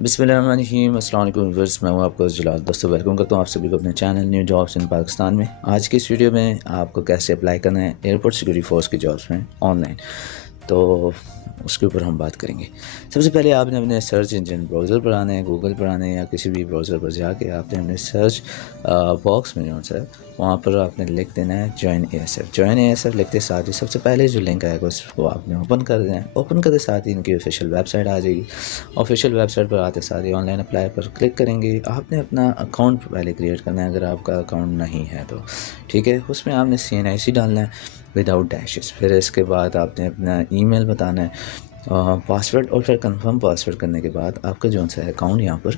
بسم اللہ الرحمن الرحیم۔ السلام علیکم ویورز، میں ہوں آپ کو جلال۔ دوستو ویلکم کرتا ہوں آپ سبھی کو اپنے چینل نیو جابس ان پاکستان میں۔ آج کی اس ویڈیو میں آپ کو کیسے اپلائی کرنا ہے ایئرپورٹ سیکورٹی فورس کی جابس میں آن لائن، تو اس کے اوپر ہم بات کریں گے۔ سب سے پہلے آپ نے اپنے سرچ انجن براؤزر پر آنا ہے، گوگل پر آنا ہے یا کسی بھی براؤزر پر جا کے آپ نے اپنے سرچ باکس میں جو ہے وہاں پر آپ نے لکھ دینا ہے join A S F. Join A S F لکھتے ساتھ ہی سب سے پہلے جو لنک آئے گا اس کو آپ نے اوپن کر دینا ہے۔ اوپن کرتے ساتھ ہی ان کی آفیشیل ویب سائٹ آ جائے گی۔ آفیشیل ویب سائٹ پر آتے ساتھ ہی آن لائن اپلائی پر کلک کریں گے۔ آپ نے اپنا اکاؤنٹ پہلے کریٹ کرنا ہے اگر آپ کا اکاؤنٹ نہیں ہے تو، ٹھیک ہے۔ اس میں آپ نے CNIC ڈالنا ہے وداؤٹ ڈیشز۔ پھر اس کے بعد آپ نے اپنا ای میل بتانا ہے، پاسورڈ، اور پھر کنفرم پاسورڈ کرنے کے بعد آپ کا جو سا اکاؤنٹ یہاں پر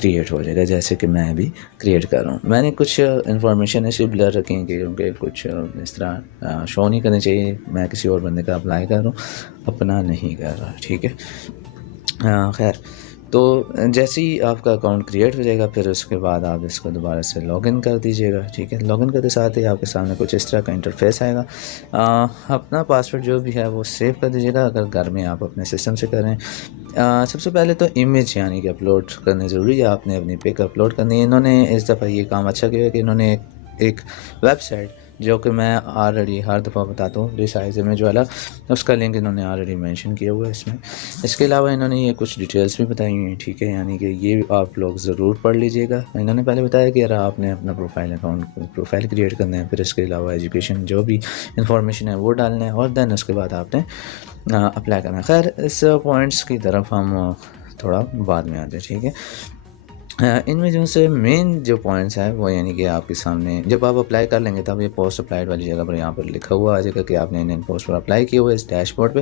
کریٹ ہو جائے گا، جیسے کہ میں ابھی کریٹ کر رہا ہوں۔ میں نے کچھ انفارمیشن ایسی بلر رکھی ہیں کیونکہ کچھ اس طرح شو نہیں کرنی چاہیے۔ میں کسی اور بندے کا اپلائی کر رہا ہوں، اپنا نہیں کر رہا، ٹھیک ہے۔ خیر، تو جیسے ہی آپ کا اکاؤنٹ کریٹ ہو جائے گا پھر اس کے بعد آپ اس کو دوبارہ سے لاگ ان کر دیجیے گا، ٹھیک ہے۔ لاگ ان کرتے ساتھ ہی آپ کے سامنے کچھ اس طرح کا انٹرفیس آئے گا۔ اپنا پاسورڈ جو بھی ہے وہ سیو کر دیجیے گا اگر گھر میں آپ اپنے سسٹم سے کریں۔ سب سے پہلے تو امیج یعنی کہ اپلوڈ کرنے ضروری ہے، آپ نے اپنی پک اپلوڈ کرنی ہے۔ انہوں نے اس دفعہ یہ کام اچھا کیا ہے کہ انہوں نے ایک ویب سائٹ جو کہ میں آلریڈی ہر دفعہ بتاتا ہوں، ریسائز امیج والا، اس کا لنک انہوں نے آلریڈی مینشن کیا ہوا ہے اس میں۔ اس کے علاوہ انہوں نے یہ کچھ ڈیٹیلز بھی بتائی ہوئی ہیں، ٹھیک ہے، یعنی کہ یہ آپ لوگ ضرور پڑھ لیجئے گا۔ انہوں نے پہلے بتایا کہ آپ نے اپنا پروفائل کریٹ کرنا ہے، پھر اس کے علاوہ ایجوکیشن جو بھی انفارمیشن ہے وہ ڈالنا ہے، اور دین اس کے بعد آپ نے اپلائی کرنا ہے۔ خیر، اس پوائنٹس کی طرف ہم تھوڑا بعد میں آتے ہیں، ٹھیک ہے۔ ان میں جو سے مین جو پوائنٹس ہیں وہ یعنی کہ آپ کے سامنے جب آپ اپلائی کر لیں گے تب یہ پوسٹ اپلائیڈ والی جگہ پر یہاں پر لکھا ہوا آ جائے گا کہ آپ نے ان پوسٹ پر اپلائی کیا ہوا ہے اس ڈیش بورڈ پہ۔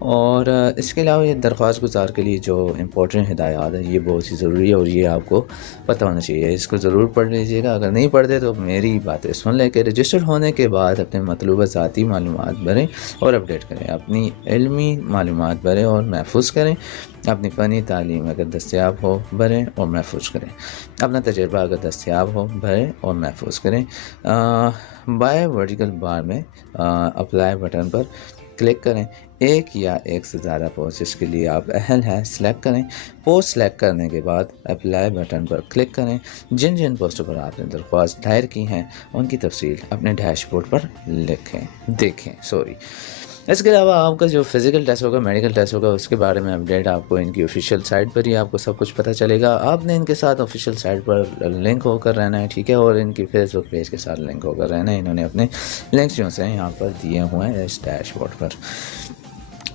اور اس کے علاوہ یہ درخواست گزار کے لیے جو امپورٹنٹ ہدایات ہیں یہ بہت ہی ضروری ہے اور یہ آپ کو پتہ ہونا چاہیے، اس کو ضرور پڑھ لیجیے گا۔ اگر نہیں پڑھتے تو میری باتیں سن لیں کہ رجسٹرڈ ہونے کے بعد اپنے مطلوبہ ذاتی معلومات بھریں اور اپڈیٹ کریں، اپنی علمی معلومات بھریں اور محفوظ کریں، اپنی فنی تعلیم اگر دستیاب ہو بھریں اور محفوظ کریں، اپنا تجربہ اگر دستیاب ہو بھریں اور محفوظ کریں۔ بائیں ورٹیکل بار میں اپلائی بٹن پر کلک کریں، ایک یا ایک سے زیادہ پوسٹ جس کے لیے آپ اہل ہیں سلیکٹ کریں۔ پوسٹ سلیکٹ کرنے کے بعد اپلائی بٹن پر کلک کریں۔ جن جن پوسٹوں پر آپ نے درخواست دائر کی ہیں ان کی تفصیل اپنے ڈیش بورڈ پر دیکھیں۔ اس کے علاوہ آپ کا جو فزیکل ٹیسٹ ہوگا، میڈیکل ٹیسٹ ہوگا، اس کے بارے میں اپڈیٹ آپ کو ان کی آفیشیل سائٹ پر ہی آپ کو سب کچھ پتہ چلے گا۔ آپ نے ان کے ساتھ آفیشیل سائٹ پر لنک ہو کر رہنا ہے، ٹھیک ہے، اور ان کی فیس بک پیج کے ساتھ لنک ہو کر رہنا ہے۔ انہوں نے اپنے لنکس جو ہیں یہاں پر دیے ہوئے ہیں اس ڈیش بورڈ پر۔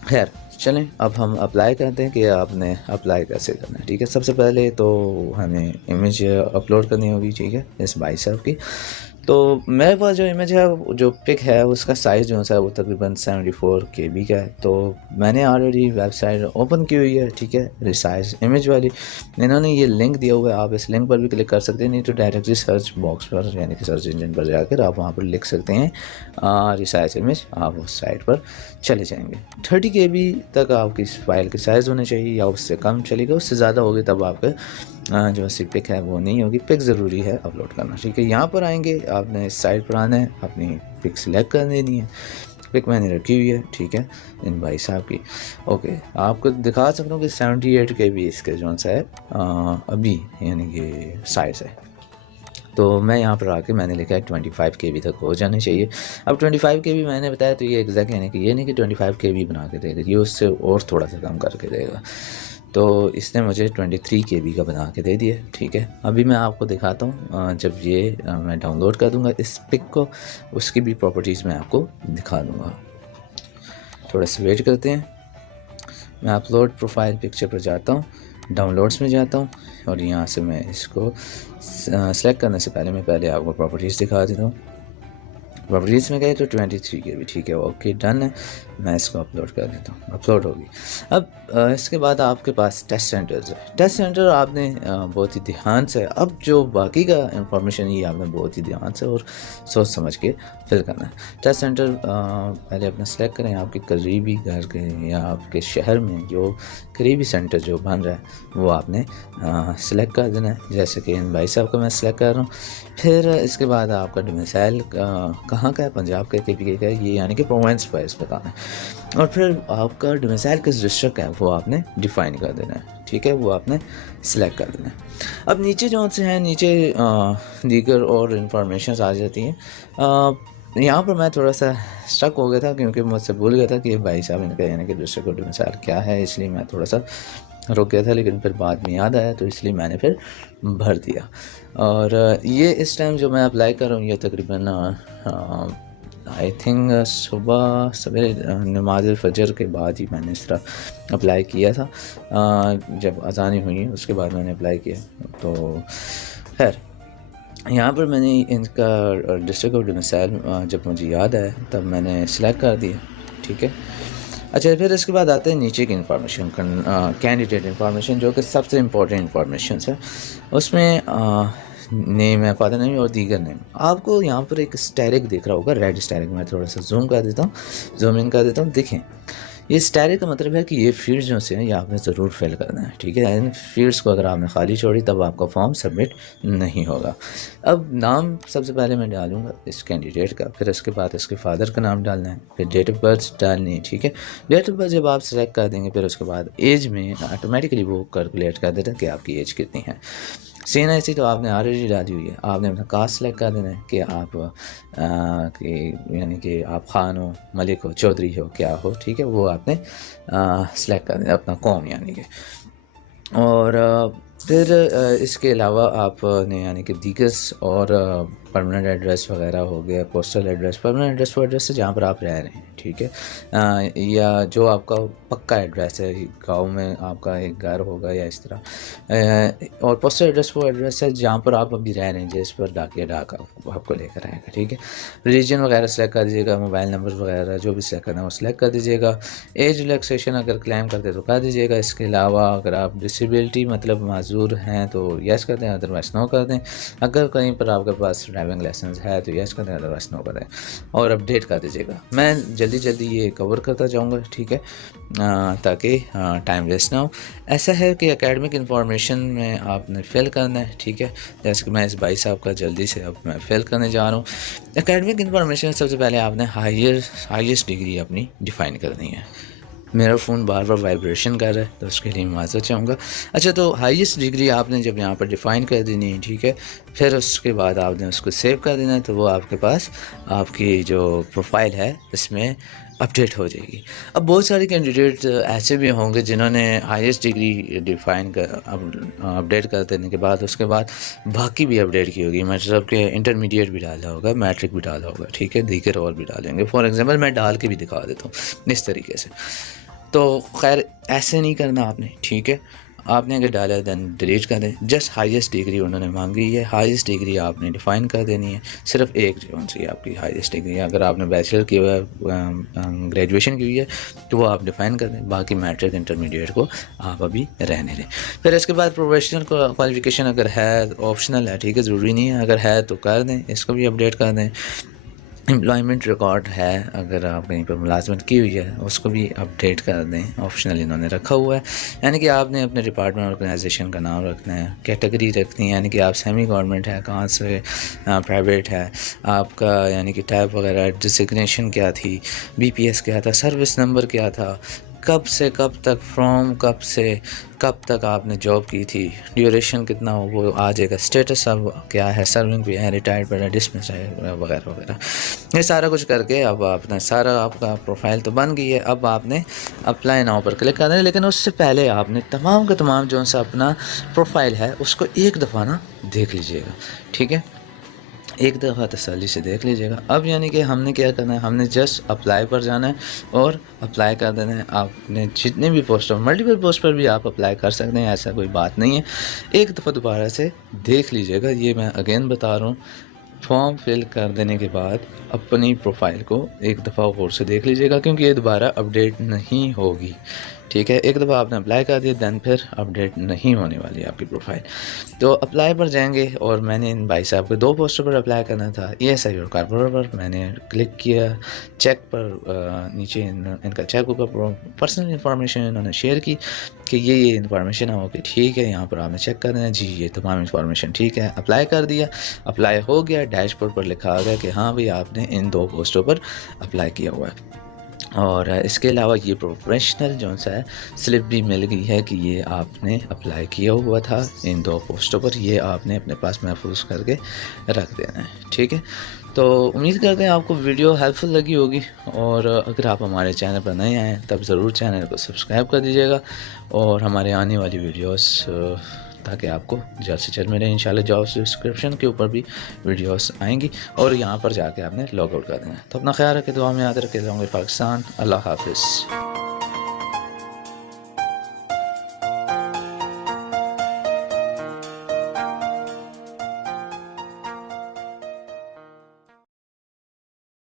خیر، چلیں اب ہم اپلائی کرتے ہیں کہ آپ نے اپلائی کیسے کرنا ہے، ٹھیک ہے۔ سب سے پہلے تو ہمیں امیج اپلوڈ کرنی ہوگی، ٹھیک ہے، اس بھائی صاحب کی۔ تو میرے پاس جو امیج ہے جو پک ہے اس کا سائز جو ہے وہ تقریباً 74 KB کا ہے۔ تو میں نے آلریڈی ویب سائٹ اوپن کی ہوئی ہے، ٹھیک ہے، ریسائز امیج والی۔ انہوں نے یہ لنک دیا ہوا ہے، آپ اس لنک پر بھی کلک کر سکتے ہیں، نہیں تو ڈائریکٹلی سرچ باکس پر یعنی کہ سرچ انجن پر جا کر آپ وہاں پر لکھ سکتے ہیں ریسائز امیج، آپ اس سائٹ پر چلے جائیں گے۔ 30 KB تک آپ کی فائل کی سائز ہونے چاہیے یا اس سے کم چلے گا، اس سے زیادہ ہوگی تب آپ کا جو سی پک ہے وہ نہیں ہوگی۔ پک ضروری ہے اپلوڈ کرنا، ٹھیک ہے۔ یہاں پر آئیں گے، آپ نے اس سائٹ پر آنا ہے، اپنی پک سلیکٹ کر دینی ہے۔ پک میں نے رکھی ہوئی ہے، ٹھیک ہے، ان بھائی صاحب کی۔ اوکے، آپ کو دکھا سکتا ہوں کہ 78 KB اس کے جو ہے ابھی یعنی کہ سائز ہے۔ تو میں یہاں پر آ کے میں نے لکھا ہے 25 KB تک ہو جانے چاہیے۔ اب 25 KB میں نے بتایا تو یہ ایگزیکٹ یعنی کہ یہ نہیں کہ 25 KB بنا کے دے گا، یہ اس سے اور تھوڑا سا کم کر کے دے گا۔ تو اس نے مجھے 23 KB کا بنا کے دے دیا، ٹھیک ہے۔ ابھی میں آپ کو دکھاتا ہوں جب یہ میں ڈاؤن لوڈ کر دوں گا اس پک کو، اس کی بھی پراپرٹیز میں آپ کو دکھا دوں گا۔ تھوڑا سا ویٹ کرتے ہیں، میں اپلوڈ پروفائل پکچر پر جاتا ہوں، ڈاؤن لوڈس میں جاتا ہوں، اور یہاں سے میں اس کو سلیکٹ کرنے سے پہلے میں آپ کو پراپرٹیز دکھا دیتا ہوں۔ پراپرٹیز میں گئے تو 23 KB، ٹھیک ہے، اوکے ڈن ہے۔ میں اس کو اپلوڈ کر دیتا ہوں، اپلوڈ ہوگی۔ اب اس کے بعد آپ کے پاس ٹیسٹ سینٹرز ہے۔ ٹیسٹ سینٹر آپ نے بہت ہی دھیان سے، اب جو باقی کا انفارمیشن یہ آپ نے بہت ہی دھیان سے اور سوچ سمجھ کے فل کرنا ہے۔ ٹیسٹ سینٹر پہلے اپنا سلیکٹ کریں، آپ کے قریبی گھر کے یا آپ کے شہر میں جو قریبی سینٹر جو بن رہا ہے وہ آپ نے سلیکٹ کر دینا ہے، جیسے کہ ان بھائی صاحب کا میں سلیکٹ کر رہا ہوں۔ پھر اس کے بعد آپ کا ڈومیسائل کہاں کا ہے، پنجاب کا KPK کا ہے، یہ یعنی کہ پروونس وائز بتانا ہے۔ اور پھر آپ کا ڈومیسائل کس ڈسٹرکٹ کا ہے وہ آپ نے ڈیفائن کر دینا ہے، ٹھیک ہے، وہ آپ نے سلیکٹ کر دینا ہے۔ اب نیچے جو سے ہیں، نیچے دیگر اور انفارمیشنز آ جاتی ہیں۔ یہاں پر میں تھوڑا سا اسٹک ہو گیا تھا کیونکہ مجھ سے بھول گیا تھا کہ بھائی صاحب ان کا یعنی کہ ڈسٹرکٹ ڈومیسائل کیا ہے، اس لیے میں تھوڑا سا رک گیا تھا، لیکن پھر بعد میں یاد آیا تو اس لیے میں نے پھر بھر دیا۔ اور یہ اس ٹائم جو میں اپلائی کر رہا ہوں، یہ تقریباً آئی تھنک صبح سویرے نماز فجر کے بعد ہی میں نے اس طرح اپلائی کیا تھا، جب اذانیں ہوئی اس کے بعد میں نے اپلائی کیا۔ تو خیر یہاں پر میں نے ان کا ڈسٹرکٹ آف ڈومیسائل جب مجھے یاد آیا تب میں نے سلیکٹ کر دیا، ٹھیک ہے۔ اچھا، پھر اس کے بعد آتے ہیں نیچے کی انفارمیشن، کینڈیڈیٹ انفارمیشن، جو کہ سب سے امپورٹنٹ انفارمیشنس ہے۔ اس میں نیم ہے، فادر نیم اور دیگر نیم۔ آپ کو یہاں پر ایک اسٹیرک دیکھ رہا ہوگا، ریڈ اسٹیرک، میں تھوڑا سا زوم کر دیتا ہوں، زوم ان کر دیتا ہوں، دیکھیں یہ اسٹیرک کا مطلب ہے کہ یہ فیلڈ جو سے ہیں یہ آپ نے ضرور فل کرنا ہے، ٹھیک ہے۔ ان فیلڈس کو اگر آپ نے خالی چھوڑی تب آپ کا فارم سبمٹ نہیں ہوگا۔ اب نام سب سے پہلے میں ڈالوں گا اس کینڈیڈیٹ کا، پھر اس کے بعد اس کے فادر کا نام ڈالنا ہے، پھر ڈیٹ آف برتھ ڈالنی ہے، ٹھیک ہے۔ ڈیٹ آف برتھ جب آپ سلیکٹ کر دیں گے پھر اس کے بعد ایج میں آٹومیٹکلی وہ کیلکولیٹ کر دیتا ہے کہ آپ کی ایج کتنی ہے۔ سی این آئی سی تو آپ نے آلریڈی ڈالی ہوئی ہے، آپ نے اپنا کاسٹ سلیکٹ کر دینا ہے کہ آپ یعنی کہ آپ خان ہو، ملک ہو، چودھری ہو، کیا ہو، ٹھیک ہے، وہ آپ نے سلیکٹ کر دینا اپنا قوم یعنی کہ۔ اور پھر اس کے علاوہ آپ نے یعنی کہ دیگر اور پرماننٹ ایڈریس وغیرہ ہو گیا، پوسٹل ایڈریس، پرماننٹ ایڈریس وہ ایڈریس ہے جہاں پر آپ رہ رہے ہیں، ٹھیک ہے، یا جو آپ کا پکا ایڈریس ہے، گاؤں میں آپ کا ایک گھر ہوگا یا اس طرح، اور پوسٹل ایڈریس وہ ایڈریس ہے جہاں پر آپ ابھی رہ رہے ہیں، جس پر ڈاکیہ ڈاک آپ کو لے کر آئے گا، ٹھیک ہے۔ ریلیجن وغیرہ سلیکٹ کر دیجیے گا، موبائل نمبر وغیرہ جو بھی سلیکٹ کرنا ہے وہ سلیکٹ کر دیجیے گا۔ ایج ریلیکسیشن اگر کلیم کرتے تو کر دیجیے گا۔ اس کے علاوہ اگر آپ ڈسیبلٹی مطلب معذور ہیں تو یس کر دیں، ادروائز نو کر دیں۔ اگر کہیں پر آپ کے پاس ڈرائیونگ لائسنس ہے تو یس کر دیں، ادروائز نو کر دیں، اور اپڈیٹ کر دیجیے گا۔ میں جلدی یہ کور کرتا جاؤں گا، ٹھیک ہے، تاکہ ٹائم ویسٹ نہ ہو۔ ایسا ہے کہ اکیڈمک انفارمیشن میں آپ نے فل کرنا ہے، ٹھیک ہے، جیسے کہ میں اس بھائی صاحب کا جلدی سے اب میں فل کرنے جا رہا ہوں۔ اکیڈمک انفارمیشن سب سے پہلے آپ نے ہائیسٹ ڈگری اپنی ڈیفائن کرنی ہے۔ میرا فون بار بار وائبریشن کر رہا ہے تو اس کے لیے معذرت چاہوں گا۔ اچھا، تو ہائیسٹ ڈگری آپ نے جب یہاں پر ڈیفائن کر دینی ہے، ٹھیک ہے، پھر اس کے بعد آپ نے اس کو سیو کر دینا ہے، تو وہ آپ کے پاس آپ کی جو پروفائل ہے اس میں اپڈیٹ ہو جائے گی۔ اب بہت سارے کینڈیڈیٹ ایسے بھی ہوں گے جنہوں نے ہائیسٹ ڈگری ڈیفائن اپڈیٹ کر دینے کے بعد اس کے بعد باقی بھی اپڈیٹ کی ہوگی، مطلب کہ انٹرمیڈیٹ بھی ڈالا ہوگا، میٹرک بھی ڈالا ہوگا، ٹھیک ہے، دیگر اور بھی ڈالیں گے۔ فار ایگزامپل میں ڈال کے بھی دکھا دیتا ہوں اس طریقے سے۔ تو خیر ایسے نہیں کرنا آپ نے، ٹھیک ہے، آپ نے اگر ڈالا دین ڈیلیٹ کر دیں۔ جسٹ ہائیسٹ ڈگری انہوں نے مانگی ہے، ہائیسٹ ڈگری آپ نے ڈیفائن کر دینی ہے، صرف ایک جو سی آپ کی ہائیسٹ ڈگری ہے۔ اگر آپ نے بیچلر کی ہوا ہے، گریجویشن کی ہوئی ہے تو وہ آپ ڈیفائن کر دیں، باقی میٹرک انٹرمیڈیٹ کو آپ ابھی رہنے دیں۔ پھر اس کے بعد پروفیشنل کوالیفیکیشن اگر ہے آپشنل ہے، ٹھیک ہے، ضروری نہیں ہے، اگر ہے تو کر دیں، اس کو بھی اپڈیٹ کر دیں۔ امپلائمنٹ ریکارڈ ہے، اگر آپ کہیں پر ملازمت کی ہوئی ہے اس کو بھی اپڈیٹ کر دیں، آپشنل انہوں نے رکھا ہوا ہے۔ یعنی کہ آپ نے اپنے ڈپارٹمنٹ آرگنائزیشن کا نام رکھنا ہے، کیٹیگری رکھنی ہے، یعنی کہ آپ سیمی گورنمنٹ ہے، کہاں سے پرائیویٹ ہے، آپ کا یعنی کہ ٹائپ وغیرہ، ڈیزگنیشن کیا تھی، بی پی ایس کیا تھا، سروس نمبر کیا تھا، کب سے کب تک، فرام کب سے کب تک آپ نے جاب کی تھی، ڈیوریشن کتنا ہو وہ آ جائے گا، اسٹیٹس اب کیا ہے، سرونگ بھی ہے، ریٹائرڈ پڑا، ڈسمس ہے، وغیرہ وغیرہ۔ یہ سارا کچھ کر کے اب آپ نے سارا آپ کا پروفائل تو بن گئی ہے، اب آپ نے اپلائی ناؤ پر کلک کرنا ہے، لیکن اس سے پہلے آپ نے تمام کا تمام جو سا اپنا پروفائل ہے اس کو ایک دفعہ نا دیکھ لیجئے گا، ٹھیک ہے، ایک دفعہ تسلی سے دیکھ لیجئے گا۔ اب یعنی کہ ہم نے کیا کرنا ہے، ہم نے جسٹ اپلائی پر جانا ہے اور اپلائی کر دینا ہے۔ آپ نے جتنے بھی پوسٹ ہو، ملٹیپل پوسٹ پر بھی آپ اپلائی کر سکتے ہیں، ایسا کوئی بات نہیں ہے۔ ایک دفعہ دوبارہ سے دیکھ لیجئے گا، یہ میں اگین بتا رہا ہوں، فارم فل کر دینے کے بعد اپنی پروفائل کو ایک دفعہ غور سے دیکھ لیجئے گا، کیونکہ یہ دوبارہ اپڈیٹ نہیں ہوگی، ٹھیک ہے۔ ایک دفعہ آپ نے اپلائی کر دیا دین پھر اپڈیٹ نہیں ہونے والی آپ کی پروفائل۔ تو اپلائی پر جائیں گے، اور میں نے ان بھائی صاحب کو 2 پوسٹوں پر اپلائی کرنا تھا، ای ایس آئی اور کارپوریٹ پر۔ میں نے کلک کیا چیک پر، نیچے ان کا چیک ہوگا، پرسنل انفارمیشن انہوں نے شیئر کی کہ یہ انفارمیشن ہے، اوکے ٹھیک ہے، یہاں پر آپ نے چیک کر دینا، جی یہ تمام انفارمیشن ٹھیک ہے۔ اپلائی کر دیا، اپلائی ہو گیا، ڈیش بورڈ پر لکھا آ گیا کہ ہاں بھئی آپ نے ان 2 پوسٹوں پر اپلائی کیا ہوا ہے۔ اور اس کے علاوہ یہ پروفیشنل جو سا ہے سلپ بھی مل گئی ہے کہ یہ آپ نے اپلائی کیا ہوا تھا ان 2 پوسٹوں پر، یہ آپ نے اپنے پاس محفوظ کر کے رکھ دینا ہے، ٹھیک ہے۔ تو امید کرتے ہیں آپ کو ویڈیو ہیلپ فل لگی ہوگی، اور اگر آپ ہمارے چینل پر نئے آئے ہیں تب ضرور چینل کو سبسکرائب کر دیجیے گا، اور ہمارے آنے والی ویڈیوز تاکہ آپ کو جلد سے جلد ملے انشاءاللہ۔ جابس ڈسکرپشن کے اوپر بھی ویڈیوز آئیں گی، اور یہاں پر جا کے آپ نے لاگ آؤٹ کر دینا ہے۔ تو اپنا خیال رکھیں، دعا میں یاد رکھیں۔ پاکستان، اللہ حافظ۔